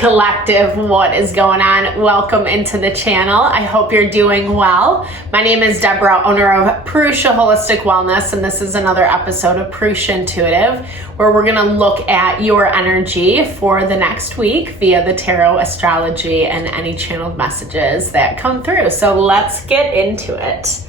collective, what is going on? Welcome into the channel. I hope you're doing well. My name is Deborah, owner of Purusha Holistic Wellness, and this is another episode of Purusha Intuitive, where we're gonna look at your energy for the next week via the tarot, astrology, and any channeled messages that come through. So let's get into it.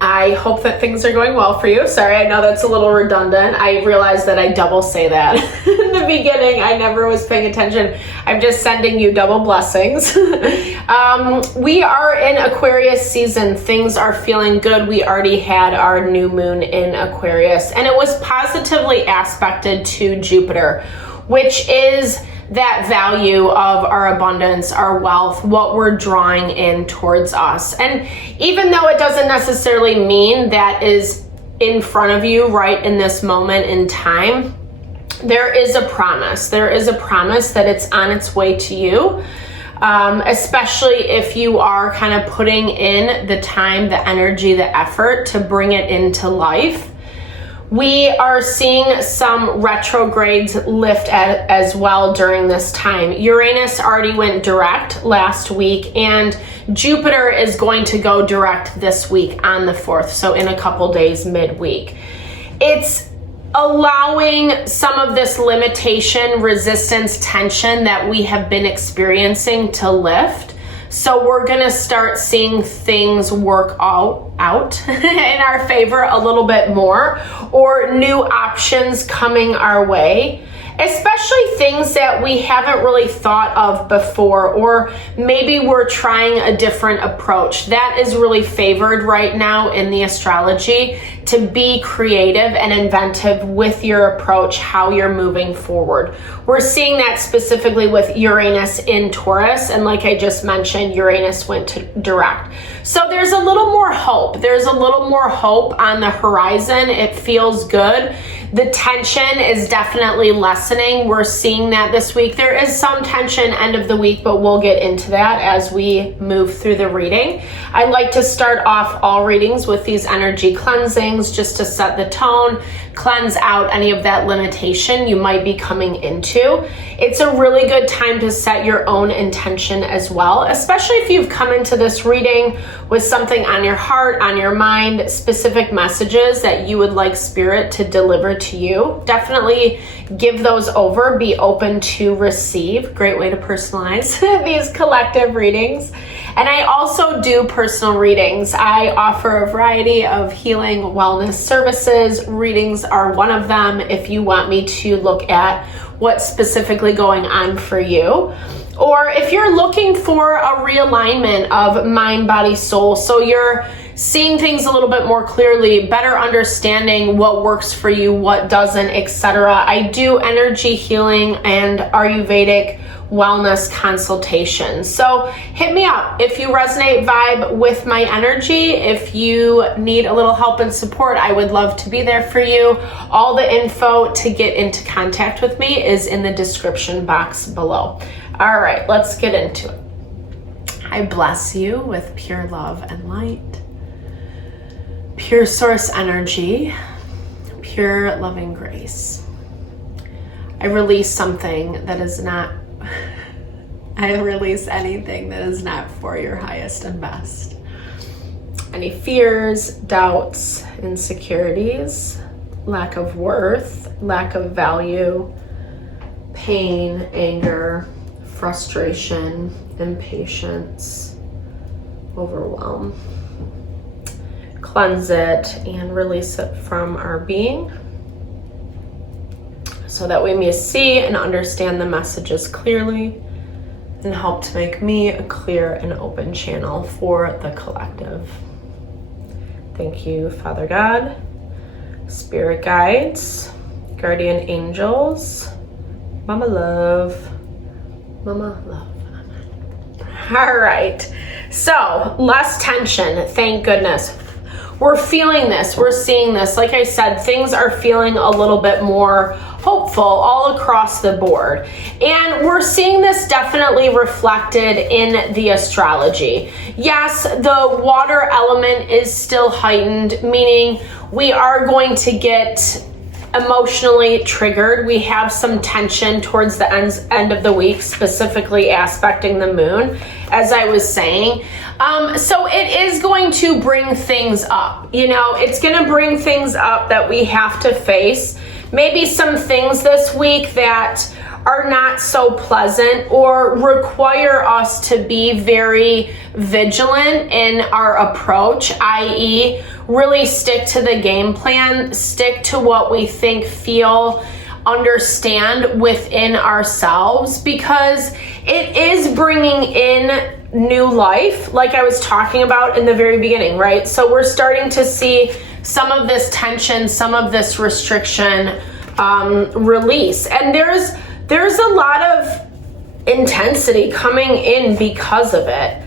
I hope that things are going well for you. Sorry, I know that's a little redundant. I realized that I double say that in the beginning. I never was paying attention. I'm just sending you double blessings. We are in Aquarius season. Things are feeling good. We already had our new moon in Aquarius, and it was positively aspected to Jupiter, which is that value of our abundance, our wealth, what we're drawing in towards us. And even though it doesn't necessarily mean that is in front of you right in this moment in time, there is a promise. There is a promise that it's on its way to you, especially if you are kind of putting in the time, the energy, the effort to bring it into life. We are seeing some retrogrades lift as well during this time. Uranus already went direct last week, and Jupiter is going to go direct this week on the 4th, so in a couple days midweek. It's allowing some of this limitation, resistance, tension that we have been experiencing to lift. So we're gonna start seeing things work out in our favor a little bit more, or new options coming our way, especially things that we haven't really thought of before, or maybe we're trying a different approach. That is really favored right now in the astrology, to be creative and inventive with your approach, how you're moving forward. We're seeing that specifically with Uranus in Taurus, and like I just mentioned, Uranus went to direct. So there's a little more hope. There's a little more hope on the horizon. It feels good. The tension is definitely lessening. We're seeing that this week. There is some tension end of the week, but we'll get into that as we move through the reading. I like to start off all readings with these energy cleansings just to set the tone, cleanse out any of that limitation you might be coming into. It's a really good time to set your own intention as well, especially if you've come into this reading with something on your heart, on your mind, specific messages that you would like Spirit to deliver to you. Definitely give those over. Be open to receive. Great way to personalize these collective readings. And I also do personal readings. I offer a variety of healing wellness services. Readings are one of them if you want me to look at what's specifically going on for you. Or if you're looking for a realignment of mind, body, soul, so you're seeing things a little bit more clearly, better understanding what works for you, what doesn't, etc. I do energy healing and Ayurvedic wellness consultations. So hit me up if you resonate, vibe with my energy. If you need a little help and support, I would love to be there for you. All the info to get into contact with me is in the description box below. All right, let's get into it. I bless you with pure love and light, pure source energy, pure loving grace. I release something that is not, I release anything that is not for your highest and best. Any fears, doubts, insecurities, lack of worth, lack of value, pain, anger, frustration, impatience, overwhelm. Cleanse it and release it from our being so that we may see and understand the messages clearly and help to make me a clear and open channel for the collective. Thank you, Father God, Spirit guides, guardian angels, Mama Love. Mama Love. All right. So less tension. Thank goodness. We're feeling this. We're seeing this. Like I said, things are feeling a little bit more hopeful all across the board. And we're seeing this definitely reflected in the astrology. Yes, the water element is still heightened, meaning we are going to get emotionally triggered. We have some tension towards the end of the week, specifically aspecting the moon, as I was saying. So it is going to bring things up. It's going to bring things up that we have to face. Maybe some things this week that are not so pleasant or require us to be very vigilant in our approach, i.e., really stick to the game plan, stick to what we think, feel, understand within ourselves, because it is bringing in new life, like I was talking about in the very beginning, right? So we're starting to see some of this tension, some of this restriction release. And there's a lot of intensity coming in because of it.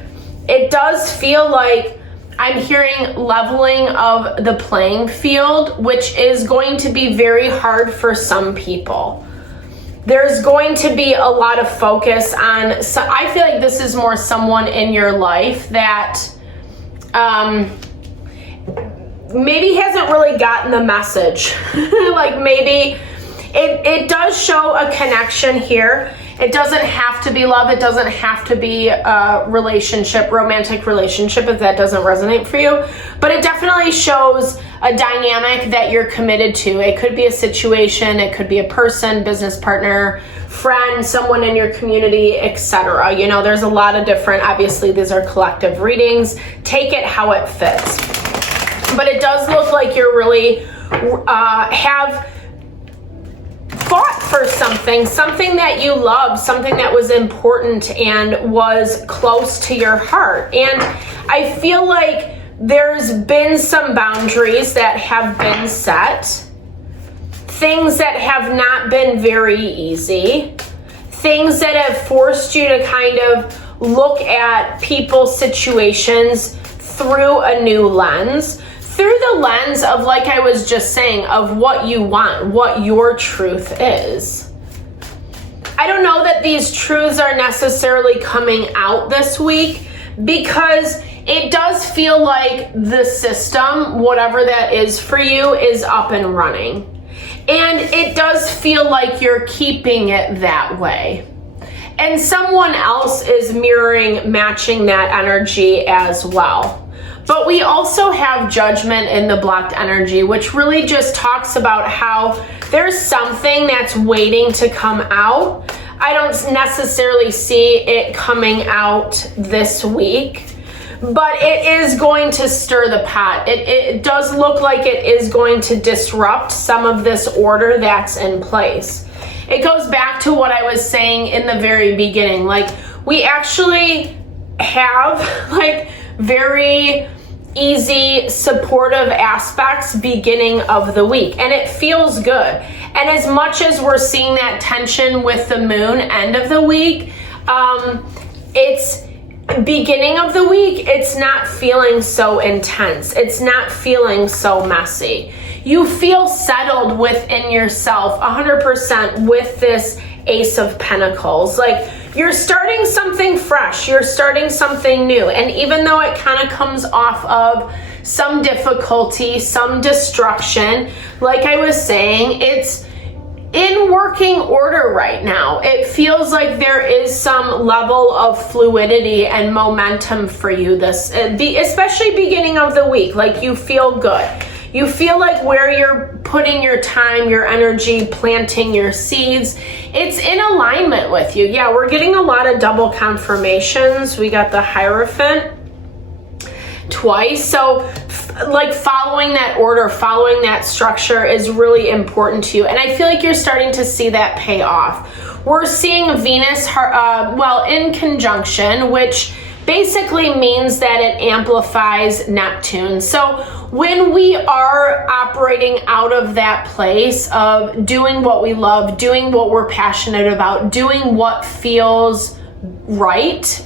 It does feel like I'm hearing leveling of the playing field, which is going to be very hard for some people. There's going to be a lot of focus on, so I feel like this is more someone in your life that maybe hasn't really gotten the message. Like maybe it does show a connection here. It doesn't have to be love. It doesn't have to be a relationship, romantic relationship, if that doesn't resonate for you. But it definitely shows a dynamic that you're committed to. It could be a situation. It could be a person, business partner, friend, someone in your community, etc. There's a lot of different, obviously these are collective readings. Take it how it fits. But it does look like you're really have fought for something that you love, something that was important and was close to your heart. And I feel like there's been some boundaries that have been set, things that have not been very easy, things that have forced you to kind of look at people's situations through a new lens. Through the lens of, like I was just saying, of what you want, what your truth is. I don't know that these truths are necessarily coming out this week, because it does feel like the system, whatever that is for you, is up and running. And it does feel like you're keeping it that way. And someone else is mirroring, matching that energy as well. But we also have judgment in the blocked energy, which really just talks about how there's something that's waiting to come out. I don't necessarily see it coming out this week, but it is going to stir the pot. It does look like it is going to disrupt some of this order that's in place. It goes back to what I was saying in the very beginning. Like, we actually have very easy, supportive aspects beginning of the week, and it feels good. And as much as we're seeing that tension with the moon end of the week, it's beginning of the week, it's not feeling so intense. It's not feeling so messy. You feel settled within yourself 100% with this Ace of Pentacles. Like, you're starting something fresh, you're starting something new. And even though it kind of comes off of some difficulty, some destruction, like I was saying, it's in working order right now. It feels like there is some level of fluidity and momentum for you this, especially beginning of the week. Like, you feel good. You feel like where you're putting your time, your energy, planting your seeds, it's in alignment with you. Yeah, we're getting a lot of double confirmations. We got the Hierophant twice. So like following that order, following that structure is really important to you. And I feel like you're starting to see that pay off. We're seeing Venus, in conjunction, which basically means that it amplifies Neptune. So when we are operating out of that place of doing what we love, doing what we're passionate about, doing what feels right,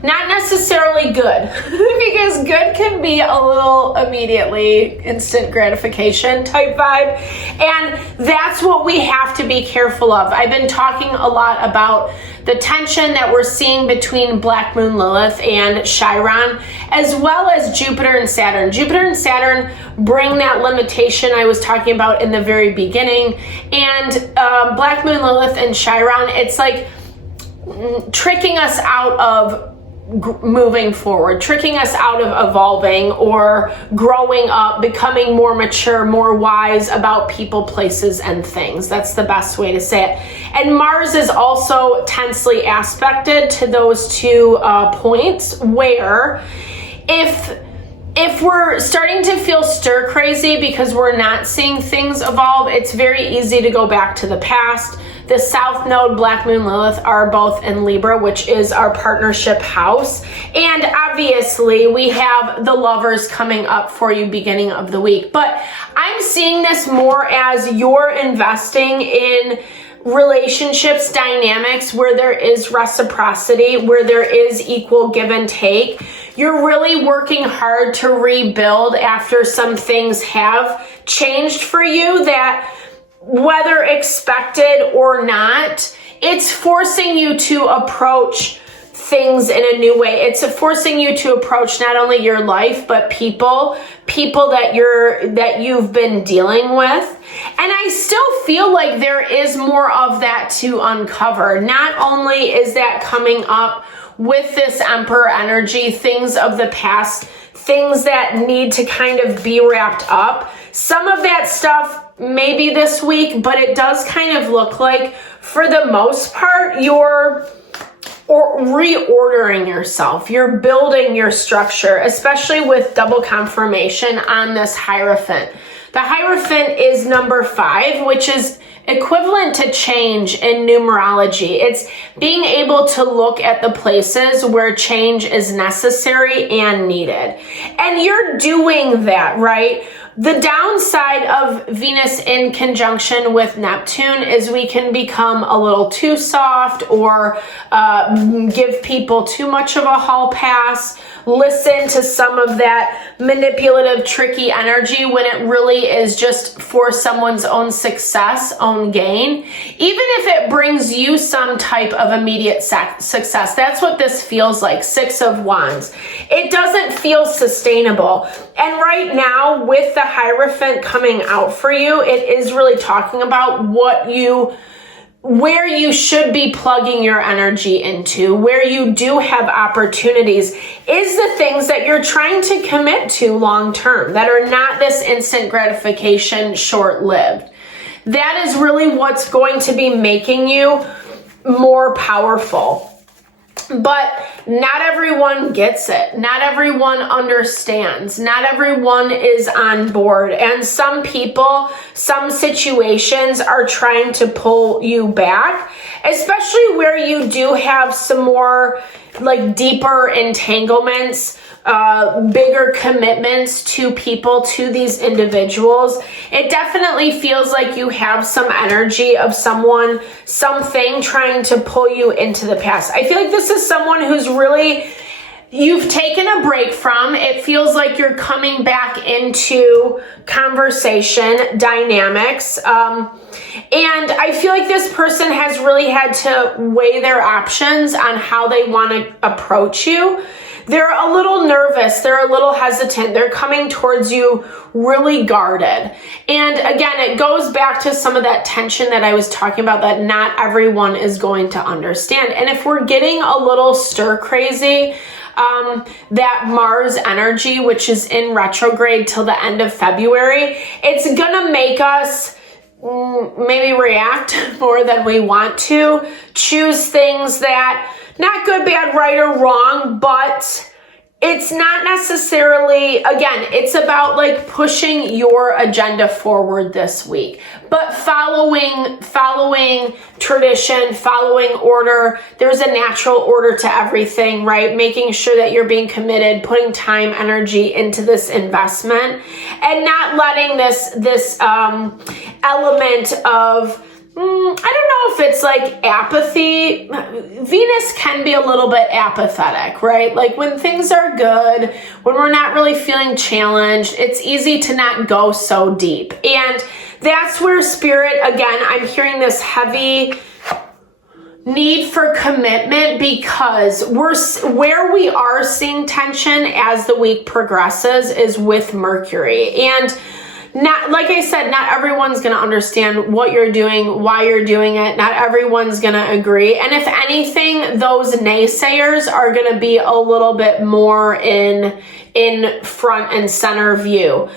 Not necessarily good, because good can be a little immediately instant gratification type vibe. And that's what we have to be careful of. I've been talking a lot about the tension that we're seeing between Black Moon Lilith and Chiron, as well as Jupiter and Saturn. Jupiter and Saturn bring that limitation I was talking about in the very beginning. And Black Moon Lilith and Chiron, it's like tricking us out of moving forward, tricking us out of evolving or growing up, becoming more mature, more wise about people, places, and things. That's the best way to say it. And Mars is also tensely aspected to those two points, where if we're starting to feel stir crazy because we're not seeing things evolve, it's very easy to go back to the past. The South Node, Black Moon, Lilith are both in Libra, which is our partnership house. And obviously we have the Lovers coming up for you beginning of the week. But I'm seeing this more as you're investing in relationships, dynamics where there is reciprocity, where there is equal give and take. You're really working hard to rebuild after some things have changed for you that, whether expected or not, it's forcing you to approach things in a new way. It's forcing you to approach not only your life, but people that you've been dealing with. And I still feel like there is more of that to uncover. Not only is that coming up with this Emperor energy, things of the past, things that need to kind of be wrapped up. Some of that stuff maybe this week, but it does kind of look like, for the most part, you're reordering yourself. You're building your structure, especially with double confirmation on this Hierophant. The Hierophant is number 5, which is equivalent to change in numerology. It's being able to look at the places where change is necessary and needed. And you're doing that, right? The downside of Venus in conjunction with Neptune is we can become a little too soft or give people too much of a hall pass, listen to some of that manipulative, tricky energy when it really is just for someone's own success, own gain. Even if it brings you some type of immediate success, that's what this feels like, 6 of Wands. It doesn't feel sustainable. And right now, with the Hierophant coming out for you, it is really talking about where you should be plugging your energy into, where you do have opportunities, is the things that you're trying to commit to long term, that are not this instant gratification, short-lived. That is really what's going to be making you more powerful. But not everyone gets it. Not everyone understands. Not everyone is on board. And some people, some situations are trying to pull you back, especially where you do have some more like deeper entanglements, bigger commitments to people, to these individuals. It definitely feels like you have some energy of someone, something trying to pull you into the past. I feel like this is someone who's really, you've taken a break from. It feels like you're coming back into conversation, dynamics. And I feel like this person has really had to weigh their options on how they want to approach you. They're a little nervous. They're a little hesitant. They're coming towards you really guarded. And again, it goes back to some of that tension that I was talking about, that not everyone is going to understand. And if we're getting a little stir crazy, that Mars energy, which is in retrograde till the end of February, it's gonna make us maybe react more than we want to, choose things that, not good, bad, right, or wrong, but it's not necessarily, again, it's about like pushing your agenda forward this week, but following tradition, following order. There's a natural order to everything, right? Making sure that you're being committed, putting time, energy into this investment, and not letting this element of I don't know if it's like apathy. Venus can be a little bit apathetic, right? Like when things are good, when we're not really feeling challenged, it's easy to not go so deep. And that's where Spirit, again, I'm hearing this heavy need for commitment, because where we are seeing tension as the week progresses is with Mercury. And not, like I said, not everyone's going to understand what you're doing, why you're doing it. Not everyone's going to agree. And if anything, those naysayers are going to be a little bit more in front and center view.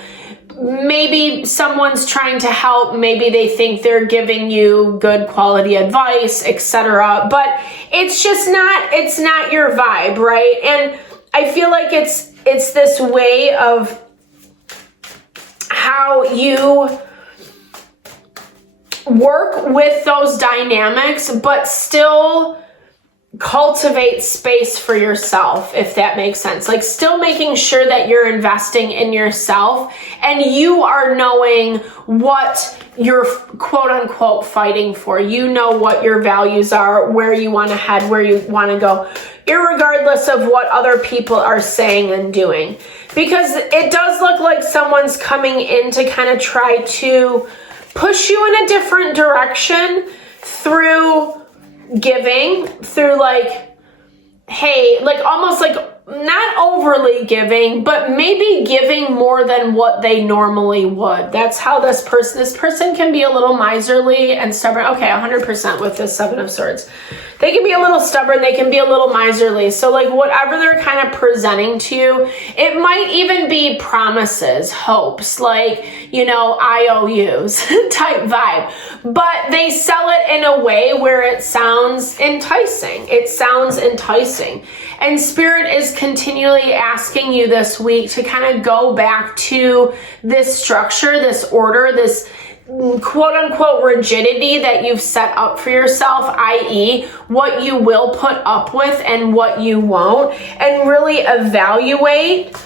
Maybe someone's trying to help. Maybe they think they're giving you good quality advice, etc. But it's just it's not your vibe, right? And I feel like it's this way of how you work with those dynamics, but still cultivate space for yourself, if that makes sense. Like still making sure that you're investing in yourself and you are knowing what you're quote unquote fighting for. You know what your values are, where you want to head, where you want to go, irregardless of what other people are saying and doing. Because it does look like someone's coming in to kind of try to push you in a different direction through giving, through like, hey, like almost like not overly giving, but maybe giving more than what they normally would. That's how this person can be a little miserly and stubborn. Okay, 100% with this Seven of Swords. They can be a little stubborn. They can be a little miserly. So like whatever they're kind of presenting to you, it might even be promises, hopes, like, you know, IOUs type vibe. But they sell it in a way where it sounds enticing. It sounds enticing. And Spirit is continually asking you this week to kind of go back to this structure, this order, this quote unquote rigidity that you've set up for yourself, i.e. what you will put up with and what you won't, and really evaluate.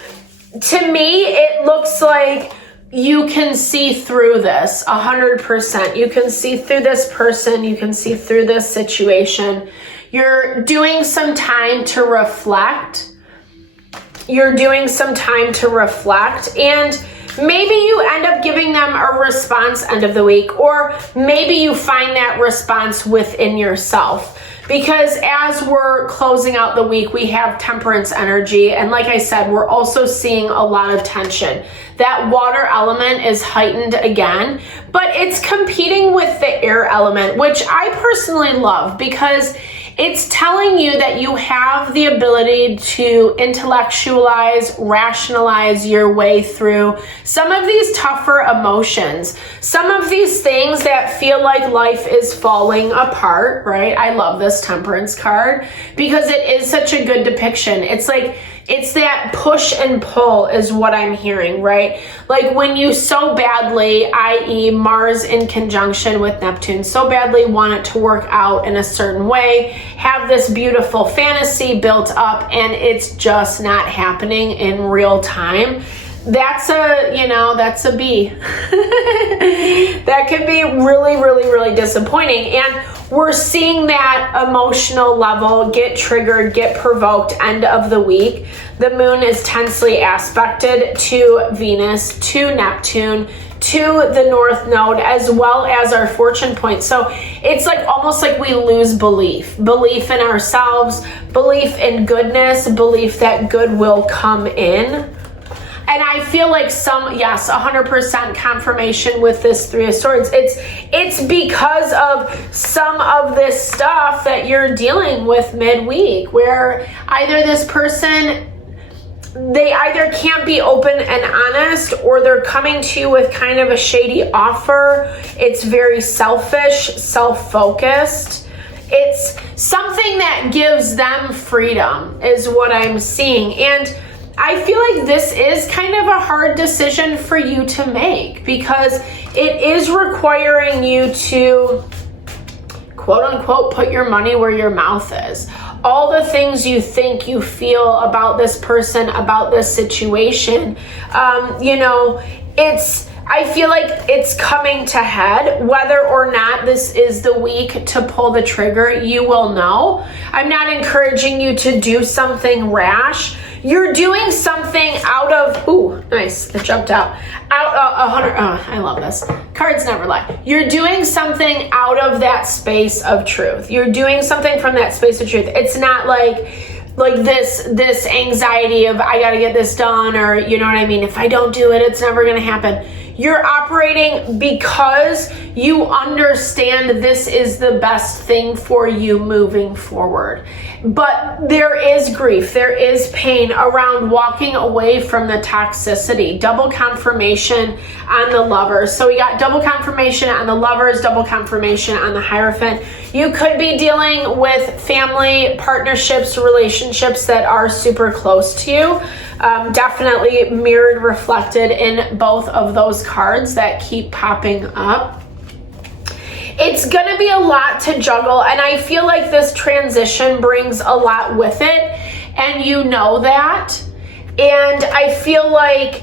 To me, it looks like you can see through this 100%. You can see through this person. You can see through this situation. You're doing some time to reflect. And maybe you end up giving them a response end of the week, or maybe you find that response within yourself. Because as we're closing out the week, we have Temperance energy. And like I said, we're also seeing a lot of tension. That water element is heightened again, but it's competing with the air element, which I personally love because it's telling you that you have the ability to intellectualize, rationalize your way through some of these tougher emotions, some of these things that feel like life is falling apart, right? I love this Temperance card because it is such a good depiction. It's like, it's that push and pull is what I'm hearing, right? Like when you so badly, i.e. Mars in conjunction with Neptune, so badly want it to work out in a certain way, have this beautiful fantasy built up, and it's just not happening in real time. That's a B. That could be really, really, really disappointing. And we're seeing that emotional level get triggered, get provoked end of the week. The moon is tensely aspected to Venus, to Neptune, to the North Node, as well as our fortune point. So it's like almost like we lose belief in ourselves, belief in goodness, belief that good will come in. And I feel like 100% confirmation with this Three of Swords. It's because of some of this stuff that you're dealing with midweek, where either this person, they either can't be open and honest, or they're coming to you with kind of a shady offer. It's very selfish, self-focused. It's something that gives them freedom is what I'm seeing. And I feel like this is kind of a hard decision for you to make because it is requiring you to, quote unquote, put your money where your mouth is. All the things you think, you feel about this person, about this situation, I feel like it's coming to head. Whether or not this is the week to pull the trigger, you will know. I'm not encouraging you to do something rash. You're doing something out of, ooh, nice, it jumped out. I love this. Cards never lie. You're doing something out of that space of truth. You're doing something from that space of truth. It's not like this anxiety of I gotta get this done, or you know what I mean? If I don't do it, it's never gonna happen. You're operating because you understand this is the best thing for you moving forward. But there is grief, there is pain around walking away from the toxicity. Double confirmation on the Lovers. So we got double confirmation on the Lovers, double confirmation on the Hierophant. You could be dealing with family, partnerships, relationships that are super close to you. Definitely mirrored, reflected in both of those cards that keep popping up. It's going to be a lot to juggle, and I feel like this transition brings a lot with it, and you know that. And I feel like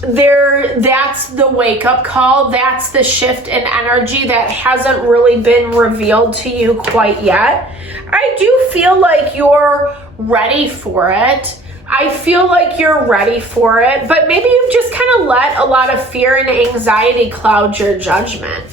that's the wake-up call. That's the shift in energy that hasn't really been revealed to you quite yet. I do feel like you're ready for it. I feel like you're ready for it, but maybe you've just kind of let a lot of fear and anxiety cloud your judgment.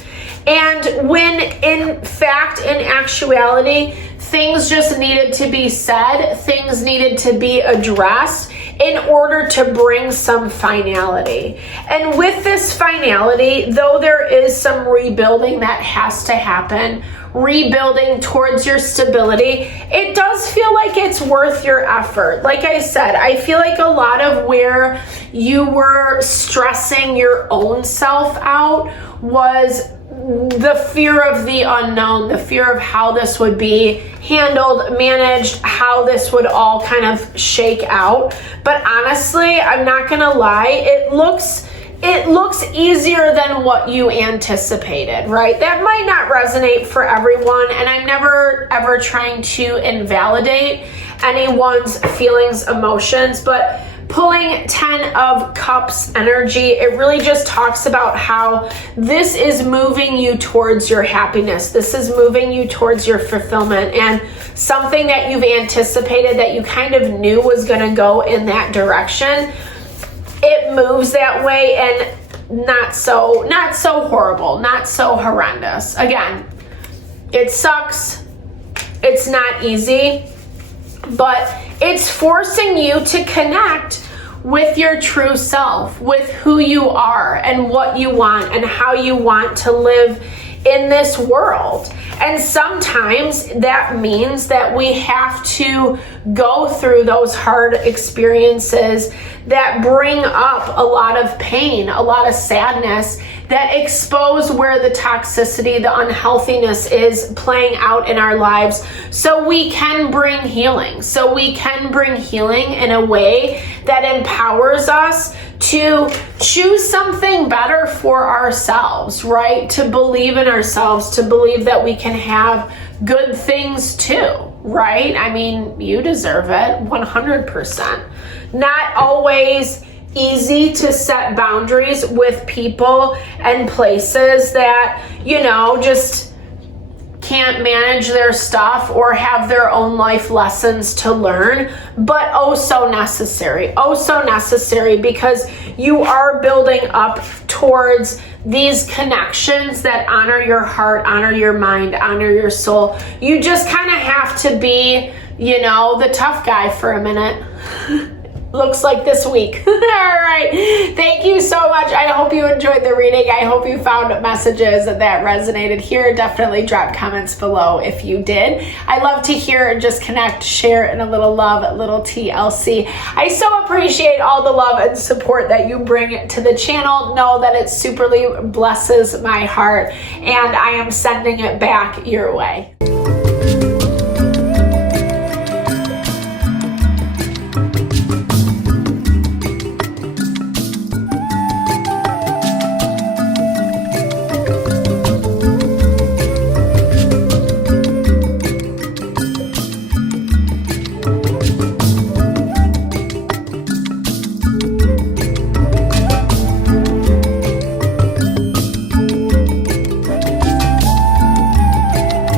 And when in fact, in actuality, things just needed to be said, things needed to be addressed in order to bring some finality. And with this finality, though there is some rebuilding that has to happen, rebuilding towards your stability, it does feel like it's worth your effort. Like I said, I feel like a lot of where you were stressing your own self out was the fear of the unknown, the fear of how this would be handled, managed, how this would all kind of shake out. But honestly, I'm not gonna lie, it looks easier than what you anticipated, right? That might not resonate for everyone, and I'm never ever trying to invalidate anyone's feelings, emotions, but pulling 10 of Cups energy, it really just talks about how this is moving you towards your happiness. This is moving you towards your fulfillment, and something that you've anticipated, that you kind of knew was going to go in that direction. It moves that way, and not so horrible, not so horrendous. Again, it sucks. It's not easy, but it's forcing you to connect with your true self, with who you are and what you want and how you want to live in this world. And sometimes that means that we have to go through those hard experiences that bring up a lot of pain, a lot of sadness, that expose where the toxicity, the unhealthiness is playing out in our lives, so we can bring healing. So we can bring healing in a way that empowers us to choose something better for ourselves, right? To believe in ourselves, to believe that we can have good things too, right? I mean, you deserve it 100%. Not always easy to set boundaries with people and places that, you know, just can't manage their stuff or have their own life lessons to learn, but oh so necessary because you are building up towards these connections that honor your heart, honor your mind, honor your soul. You just kind of have to be, you know, the tough guy for a minute. Looks like this week. All right. Thank you so much. I hope you enjoyed the reading. I hope you found messages that resonated here. Definitely drop comments below if you did. I love to hear and just connect, share, and a little love, a little TLC. I so appreciate all the love and support that you bring to the channel. Know that it superly blesses my heart, and I am sending it back your way.